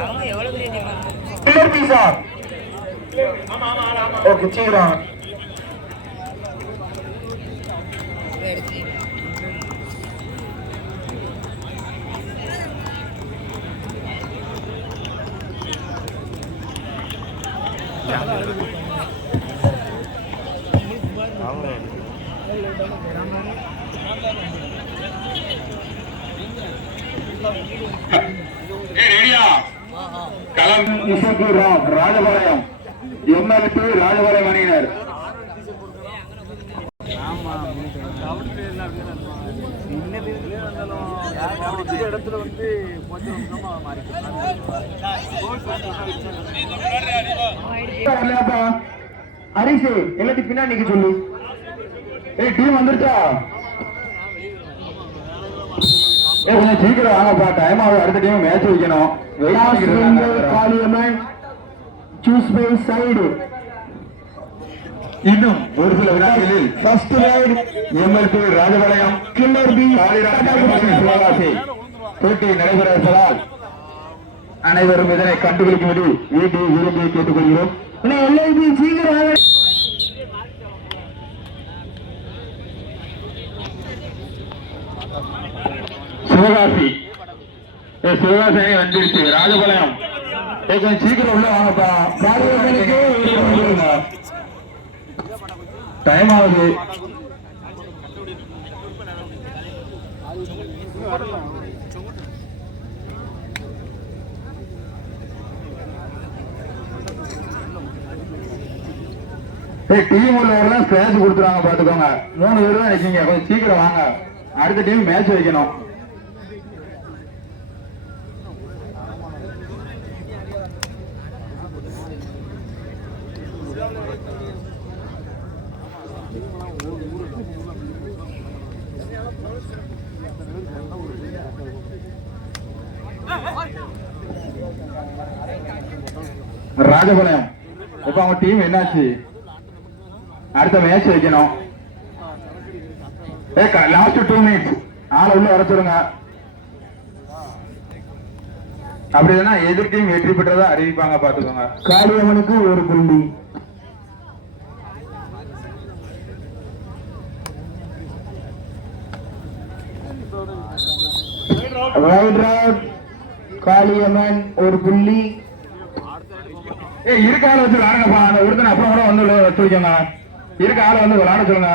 ஆமா எவ்வளவு ஓகே சீக்கிரம். போய் களம் இசக்கு ராம் ராஜபாளையம். எம்எல்பி ராஜபாளையம் அணியினர் வரலையாப்பா ஹரிசு எல்லாத்தையும் பின்னாடி நிக்க சொல்லு. ஏய் டீம் வந்துருச்சா? கொஞ்சம் சீக்கிரம் வாங்கப்பா டைம் ஆகுது. அடுத்த டீம் மேட்ச் வைக்கணும். காளியம்மன் சூஸ் பை சைடு இன்னும் ஒரு சில வினாடிகளில் first raid MLP Rajapalayam. Killer B Sivakasi போட்டி நடைபெற இருப்பதால் அனைவரும் இதனை கண்டுபிடிக்கும்படி வீட்டு விரும்பி கேட்டுக்கொள்கிறோம். எல்ஐபி சீக்கிரம் சிவகாசி. ஏ சிவகாசி வந்துருச்சு. ராஜபாளையம். கொஞ்சம் சீக்கிரம் உள்ள வாங்கப்பா. டைம் ஆகுது. ஏய் டீம் உள்ளவரெல்லாம் ஸ்கிராட்ச் கொடுத்துருவாங்க பாத்துக்கோங்க. மூணு பேர் தான் இருக்கீங்க கொஞ்சம் சீக்கிரம் வாங்க. அடுத்த டீம் மேட்ச் வைக்கணும். ராஜபாளையம் இப்ப அவங்க டீம் என்னாச்சு? அடுத்த மேட்ச் வைக்கணும். ஏ லாஸ்ட் டூ மினிட்ஸ் ஆளை உள்ள வர சொல்லுங்க. அப்படி இல்லைன்னா எதிர் டீம் வெற்றி பெற்றதா அறிவிப்பாங்க பாத்துக்கோங்க காளியம்மனுக்கு ஒரு புள்ளி. காளியம்மன் ஒரு புள்ளி. ஏ இருக்க ஆள் வச்சு விளாடுங்கப்பா அந்த ஒருத்தனை அப்புறம் கூட வந்து உள்ள வச்சு வைக்கோங்க இருக்க ஆள் வந்து விளாட சொல்லுங்க.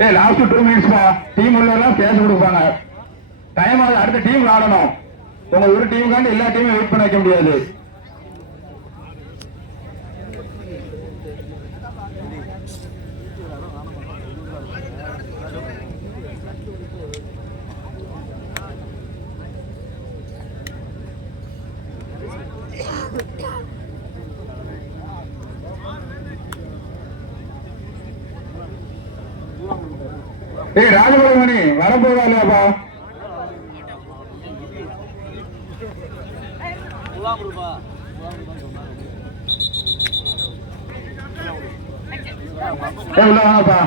ஏ லாஸ்ட் டூ மினிட்ஸ்ப்பா டீம் உள்ளவெல்லாம் பேச கொடுப்பாங்க. டைம் ஆகுது. அடுத்த டீம் விளாடணும் உங்க ஒரு டீமுக்காண்டி எல்லா டீமும் வெயிட் பண்ண வைக்க முடியாது. ஏய் ராஜபாலமணி வரப்போதா இல்லையாப்பா உள்ள வாங்கப்பா.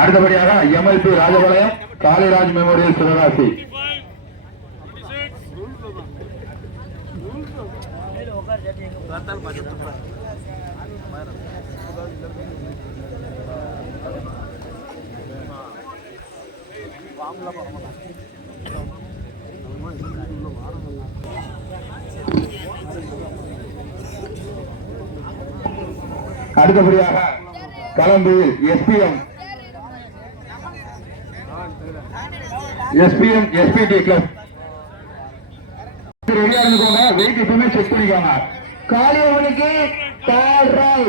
அடுத்தபடியாக எம்எல்பி ராஜபாளையம் காளிராஜ் மெமோரியல் சிவகாசி. அடுத்தபடியாக களம்பியில் எஸ்பிஎம். எஸ்பிஎம் எஸ்பிடி கிளப் ரெடியா இருந்துக்கோங்க வெயிட் எப்பவுமே செக் பண்ணிக்கோங்க. காளியம்மனுக்கு தாழ்ராய்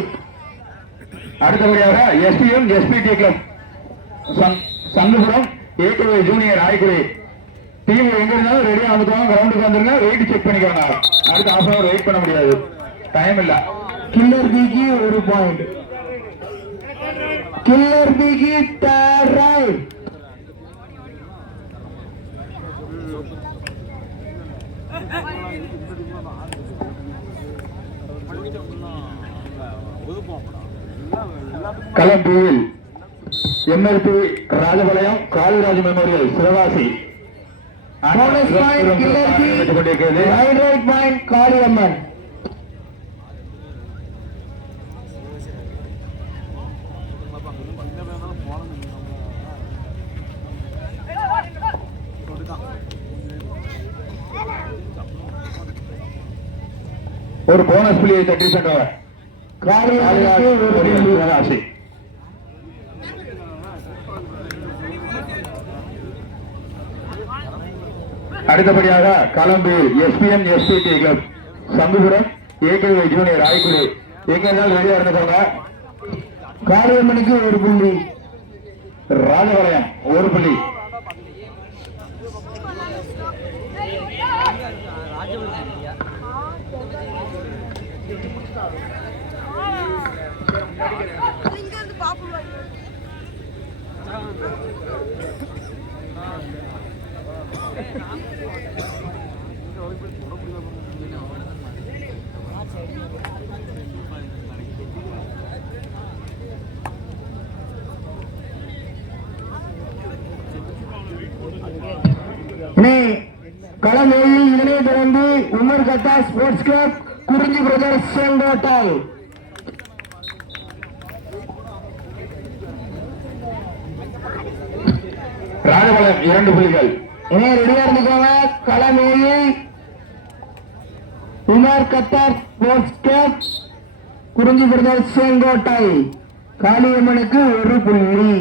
அடுத்தபடியாக எஸ்பிஎம் எஸ்பிடி கிளப் சங்கபுரம் ஏகவே ஜூனியர் ஆய்குடி டீம் எங்க இருந்தாலும் ரெடியா வந்துருவாங்க கிரவுண்டுக்கு வந்துருங்க வெயிட் செக் பண்ணிக்கோங்க. அடுத்த ஹாஃப் அவர் வெயிட் பண்ண முடியாது. டைம் இல்ல. கில்லர் பிக்கு ஒரு பாயிண்ட் கில்லர் பிக்கு தாராய் Thank you. களம்பியில் எம்எல்பி ராஜபாளையம் காளிராஜ் மெமோரியல் சிவகாசி. காளியம்மன். ஒரு போனஸ் புள்ளியை தட்டி சென்றவர். சிவகாசி அடுத்தபடியாக கலம்பு எஸ்பிஎன் எஸ்பிடி கிளப் சங்குபுரம் ஏகேவை ஜூனியர் ஆய்க்குடி எங்க இருந்தாலும் ரெடியா இருந்துக்கோங்க. காளியம்மனுக்கு ஒரு புள்ளி. ராஜபாளையம் ஒரு புள்ளி. களம் ஏழில் இதனை தொடர்ந்து உமர் கட்டா sports club Kurinji brothers Sengottai Rajapalayam இரண்டு புள்ளிகள் இனி ரெடியா இருந்துக்கோங்க களம் உமர் கத்தார் ஸ்போர்ட்ஸ் கிளப் குறிஞ்சி பிரதேச செங்கோட்டை காளியம்மனுக்கு ஒரு புள்ளி.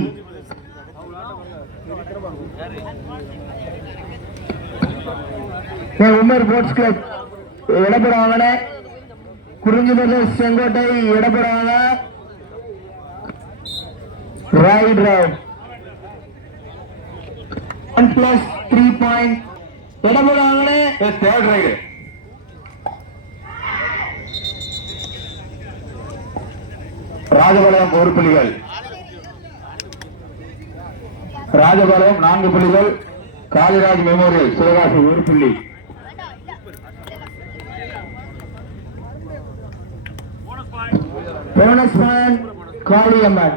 உமர் ஸ்போர்ட்ஸ் கிளப் இடப்படுவாங்கண்ணே குறிஞ்சி பிரதேச செங்கோட்டை இடப்படுவாங்க Rai raid one plus three point இடப்படுவாங்கண்ணே third raid Rajapalayam ஒரு புள்ளிகள். ராஜபாளையம் நான்கு புள்ளிகள். காளிராஜ் மெமோரியல் சிவகாசி ஒரு புள்ளி. Bonus Kaliyamman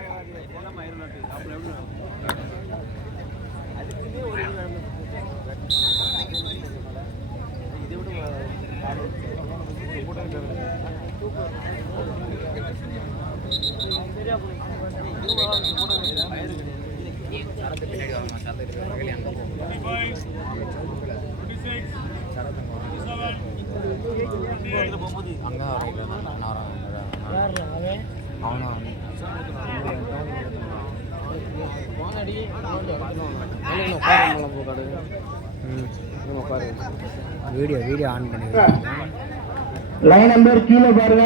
video video on பண்ணி லைன் நம்பர் கீழே பாருங்க.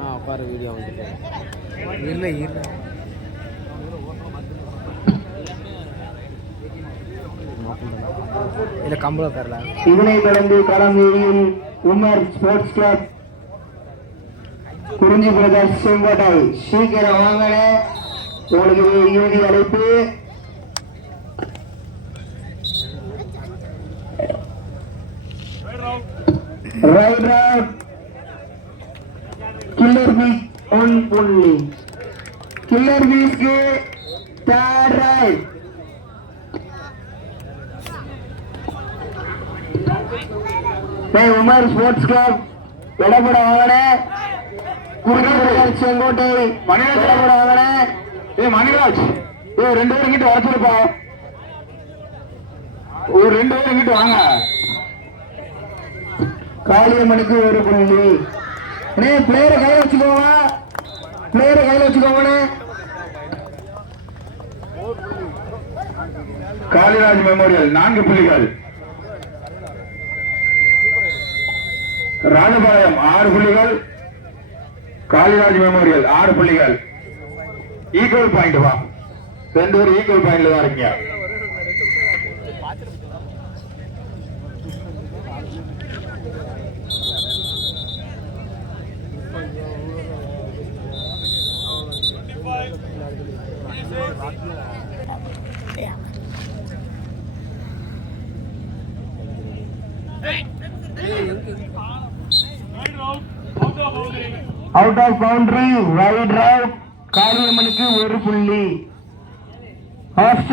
ஆ உட்காரு வீடியோ வந்துட்டு. இல்லை இல்லை. இல்லை கம்பளம் தரல. இதனை தொடர்ந்து களம் ஏழில் Umar sports club. Kurinji brother Sengottai. சீக்கிரம் வாங்கல. உங்களுக்கு இறுதி அழைப்பு. Right out killer bees one புள்ளி கில்லர் பீஸ்க்கு தேர்ட் ரைட் டேய் உமர் ஸ்போர்ட்ஸ் கிளப் இடப்பட வாங்கனே குறுக்கல் செங்கோட்டை இடப்பட வாங்கனே ஏ மணிராஜ். ஏ ரெண்டு பேரும் இங்கிட்டு வரைச்சிருப்பா ஒரு ரெண்டு பேரும் இங்கிட்டு வாங்க. காளியம்மனுக்கு ஒரு புள்ளி. அண்ணே பிளேயரை கையில வச்சுக்கோங்க. பிளேயரை கையில வச்சுக்கோங்கண்ணே காளிராஜ் மெமோரியல் நான்கு புள்ளிகள். ராஜபாளையம் ஆறு புள்ளிகள் காளிராஜ் மெமோரியல் ஆறு புள்ளிகள். ஈக்குவல் பாயிண்ட் வா? ரெண்டு பேரும் ஈக்குவல் பாயிண்ட்ல தான் இருக்கீங்க. அவுட் ஆஃப் பவுண்டரி வைட் ரவுட் காளியம்மனுக்கு ஒரு புள்ளி. ஆஃப்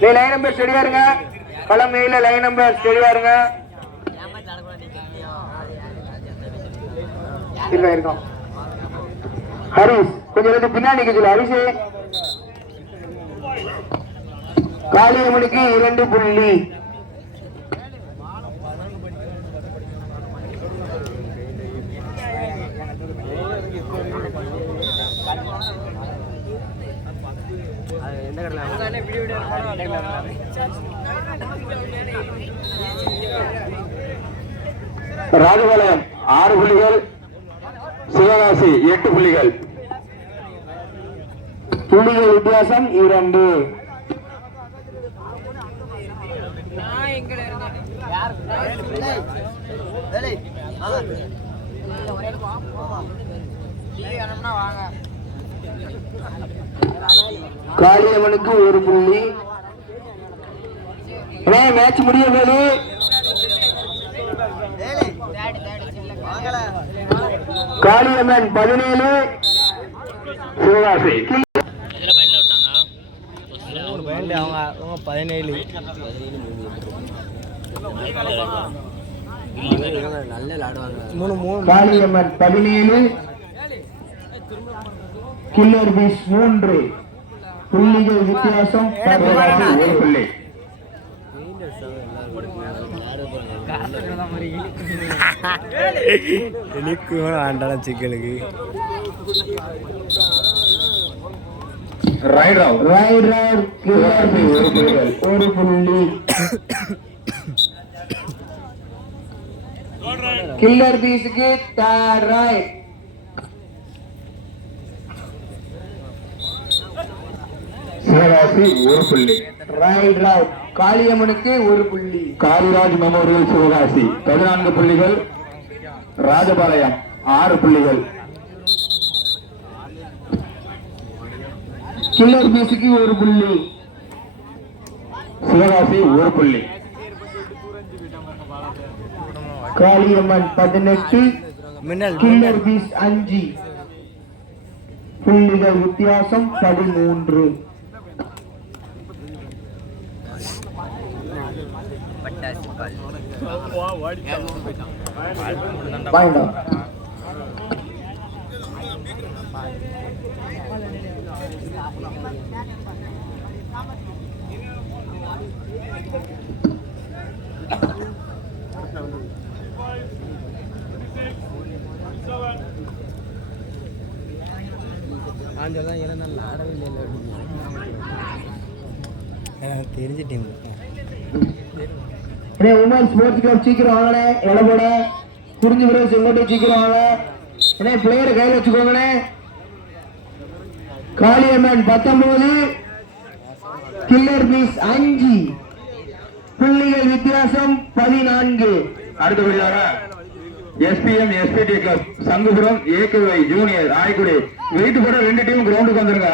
நீ லைன் நம்பர் ஸ்டெடியா இருங்க. களம் லைன் நம்பர் ஸ்டெடியா இருங்க. இருக்கா இருக்கோம் ஹரிஸ் கொஞ்சம் ரெண்டு பின்னாடி நிக்க சொல்லு ஹரிஸ் காளியம்மனுக்கு இரண்டு புள்ளி. ராஜபாளையம் ஆறு புள்ளிகள் சிவகாசி எட்டு புள்ளிகள். புள்ளிகள் வித்தியாசம் இரண்டு. காளியம்மனுக்கு ஒரு புள்ளி. மேட்ச் முடிய போது காளியம்மன் பதினேழு சிவகாசி. பதினேழு காளியம்மன் பதினேழு கில்லர் பீஸ் மூன்று. புள்ளிகள் வித்தியாசம் ஒரு புள்ளி. எனக்கு ஆண்டாலும் சிக்கலுக்கு ரைட் ஒரு புள்ளி கில்லர் பீஸுக்கு தேர்ட் ரைட் சிவகாசி ஒரு புள்ளி. ரைட் ரவுட் காளியம்மனுக்கு ஒரு புள்ளி. காளிராஜ் மெமோரியல் சிவகாசி. பதினான்கு புள்ளிகள். ராஜபாளையம் ஆறு புள்ளிகள். கில்லர் பீஸுக்கு ஒரு புள்ளி. சிவகாசி ஒரு புள்ளி. காளியம்மன் பதினெட்டு. கில்லர் பீஸ் அஞ்சு. புள்ளிகள் வித்தியாசம் பதிமூன்று. பாயிண்டா. ஆஞ்சலாம் ஏன்னா ஆடவே இல்லை எனக்கு தெரிஞ்ச டீம் இதே உமன் ஸ்போர்ட்ஸ் கிளப் சீக்கிரம் வாங்கண்ணே போட. குறிஞ்சி விட செங்கோட்டை சீக்கிரம் வாங்க. இதே பிளேயர் கையில் வச்சுக்கோங்கண்ணே காளியம்மன் பத்தொன்பது கில்லர் பீஸ் அஞ்சு. புள்ளிகள் வித்தியாசம் பதினான்கு. அடுத்தபடியாக எஸ்பிஎம் எஸ்பிடி கிளப் சங்குபுரம் ஏகேவை ஜூனியர் ஆய்க்குடி வெயிட் போட ரெண்டு டீம் கிரவுண்டுக்கு வந்துருங்க.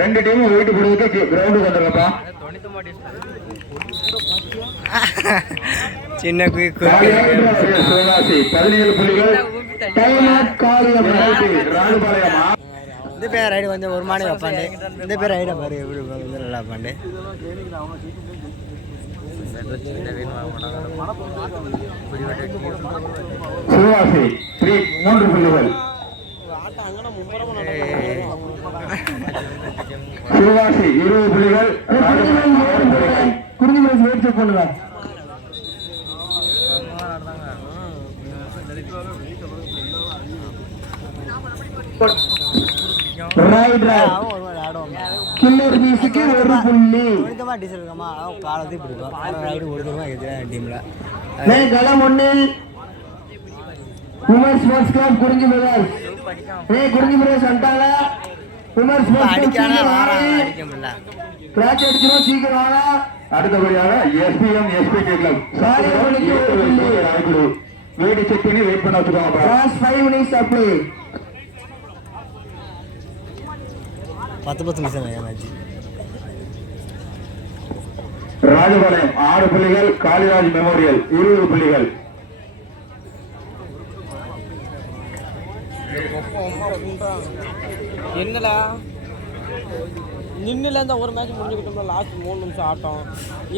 ரெண்டு டீமும் வெயிட் போடுறதுக்கு கிரவுண்டுக்கு வந்துருங்கப்பா. சின்ன குயிக் காளிராஜ் பதினேழு புள்ளிகள் டைம் அவுட் இந்த பேர் ரைடு வந்து ஒரு மாடி வைப்பாண்டு. இந்த பேர் ரைடை பாரு எப்படி வந்து நல்லா வைப்பாண்டு. மூன்று புள்ளிகள் சிவகாசி இருபது புள்ளிகள். ராஜபாளையம் ஆறு முயற்சி பண்ணுங்க ஒரு மாதிரி கில்லர் பீஸுக்கு ஒரு புள்ளி. ஒழுக்கமாக டீசல் இருக்காமா அவன் காலத்தையும் ரைடு ஒழுக்கமா எதிராக டீமில் களம் ஒன்றில் Umar sports club Kurinji brothers Kurinji brothers வந்துட்டாங்க உமர் ஸ்போர்ட்ஸ் அடிக்க முடியல கிராச் சீக்கிரம் அடுத்தபடியாக எஸ்பிஎம் எஸ்பிடி கிளப் வீடு செக் பண்ணி வெயிட் பண்ண வச்சுக்கோங்க லாஸ்ட் ஃபைவ் மினிட்ஸ் அப்ளை பத்து பத்து நிமிஷம் மேட்ச் ராஜபாளையம் ஆறு புள்ளிகள் காளிராஜ் மெமோரியல் இருபது புள்ளிகள். என்னடா? நின்னுல இருந்தா ஒரு மேட்ச் முடிஞ்சுக்கிட்டோம்ல லாஸ்ட் மூணு நிமிஷம் ஆட்டம்.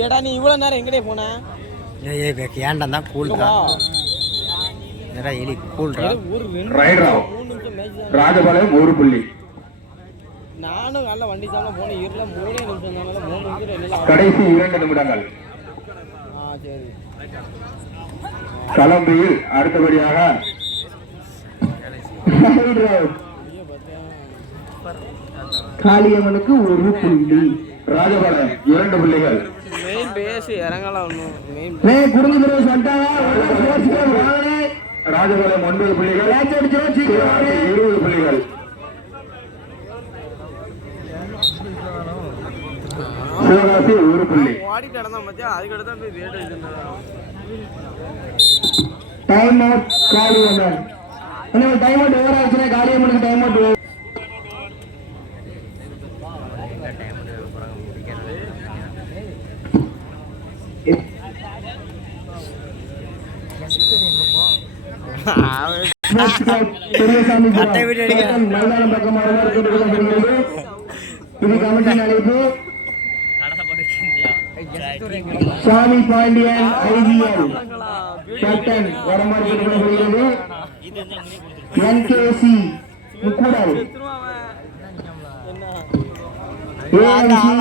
ஏடா நீ இவ்வளவு நேரம் எங்கடே போன? ஏய் ஏன்டா தான் கூல்டா நேரா எலி கூல்டா ராஜபாளையம் ஒரு புள்ளி. நானும் நல்ல வண்டி தாங்க போனேன் இருல மூணே நிமிஷம் தானே மூணு நிமிஷம் கடைசி இரண்டு நிமிடங்கள். ஆ சரி. களம்பியில் அடுத்தபடியாக. காளியம்மனுக்கு ஒரு புள்ளி. ராஜபாளையம் இரண்டு புள்ளிகள். ராஜபாளையம் ஒன்பது புள்ளிகள். இருபது புள்ளிகள். சிவகாசி ஒரு புள்ளி. Time out Kaliyamman. Time out ஆச்சுன்னா காளியம்மனுக்கு டைம் அவுட் பெரியசாமி கட்டை விட்டு அடிக்க. மைதானம் பக்கமாக கேட்டுக்கொள்ளப்படுகிறது இது கமிட்டியின் அழைப்பு சாமி பாண்டியன் ஐபிஎல் கேப்டன் வரமாறு கேட்டுக்கொள்ளப்படுகிறது என்கேசி முக்கூடல்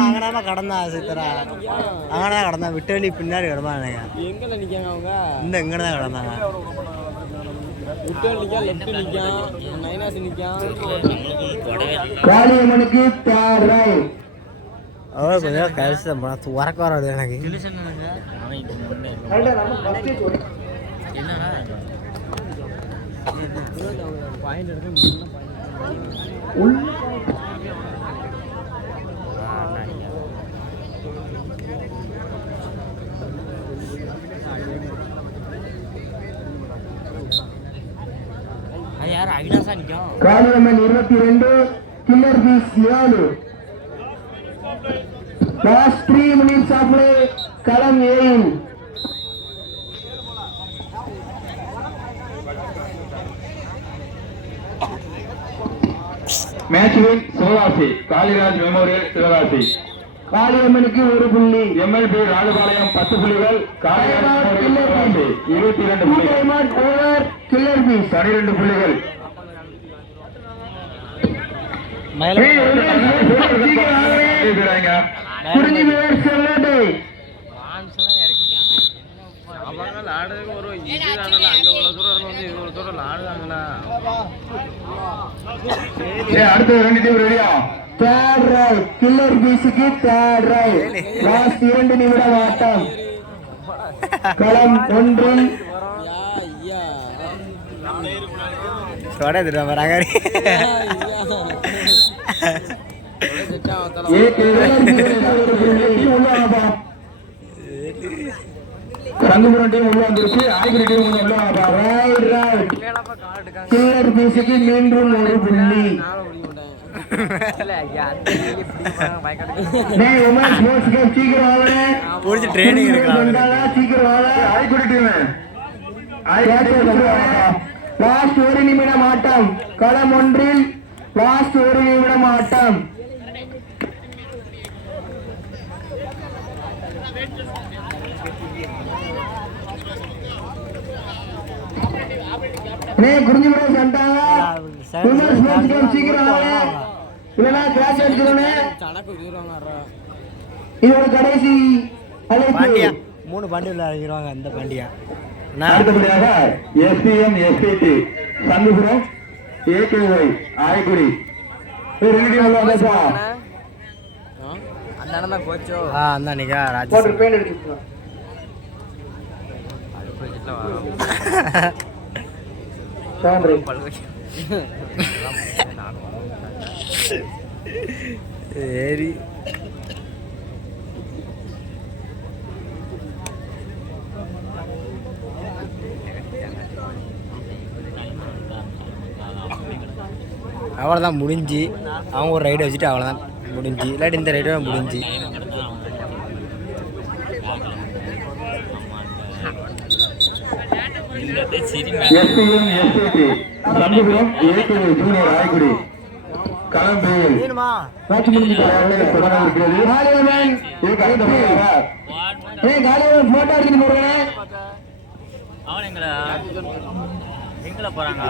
அங்கடாம கடந்தா சித்தரா. அங்கடா கடந்தான் விட்டு பின்னாடி கிடந்தாங்க எங்கல நிக்காங்க அவங்க? இந்த இங்கட தான் கிடந்தாங்க. காளியம்மனுக்கு தேரை அவ்வளோ கொஞ்சம் கழிச்சு தான் போனா உறக்க வராது எனக்கு. பாயிண்ட் எடுக்க காளியம்மன் இருபத்தி ரெண்டு கில்லர் பீஸ் ஏழு. Last three minutes of play களம் ஏழு. Match win Sivakasi Kaliraj memorial Sivakasi. காளியம்மனுக்கு ஒரு புள்ளி. எம்எல்பி ராஜபாளையம் பத்து புள்ளிகள். சிவகாசி இருபத்தி இரண்டு புள்ளிகள். பனிரெண்டு புள்ளிகள் குறிஞ்சி பேர் செல்லாட்டை அவங்க ஆடுறதுக்கு ஒரு இது தானல அங்க இவ்வளவு தூரம் இருந்து வந்து இவ்வளவு தூரம் ஆடுறாங்களா அடுத்த ரெண்டு டீம் ரெடியா தேர்ட் ரைட் கில்லர் பீஸுக்கு தேர்ட் ரைட் லாஸ்ட் இரண்டு நிமிடம் ஆட்டம் களம் ஒன்றில் வராங்க சங்குபுரம் டீம் உள்ள வந்துருச்சு ஆய்குடி டீம் உள்ள கில்லர் பீஸுக்கு மீண்டும் ஒரு புள்ளி லாஸ்ட் ஒரு நிமிடம் ஆட்டம் களம் ஒன்றில் லாஸ்ட் ஒரு நிமிடம் ஆட்டம் நே குறிஞ்சி முறை சண்டாங்க உமன் ஸ்போர்ட்ஸ் கிளப் சீக்கிரம் வாங்க இல்லைன்னா கிளாஸ் இதோட கடைசி அழைப்பு. மூணு பாண்டி உள்ள இறங்கிடுவாங்க இந்த பாண்டியா. நான் அடுத்தபடியாக எஸ்பிஎம் எஸ்பிடி சங்குபுரம் ஏகேஒய் ஆய்குடி இது ரெண்டு டீம் உள்ள வந்தாச்சா? அந்த அண்ணன் தான் கோச்சோ. ஆ அந்த அன்னைக்கா ராஜேஷ். போட்டு பெயிண்ட் அடிச்சு செவன் சரி. அவ்வளோதான் முடிஞ்சு. அவங்க ஒரு ரைடு வச்சுட்டு அவ்வளோதான் முடிஞ்சு. இல்லாட்டி இந்த ரைடோட முடிஞ்சு. எஸ்பியும் எஸ்பிபி சண்முகம் ஏகேவி ஜூனியர் ஆய்குடி களம்பியில் மேட்ச் முடிஞ்சு தொடங்க இருக்கிறது. காளியம்மன். அடுத்த போட்டியாக ஏய் காளியம்மன் போட்டோ எடுத்துட்டு போறேன் அவன் எங்களை? எங்களை போறாங்க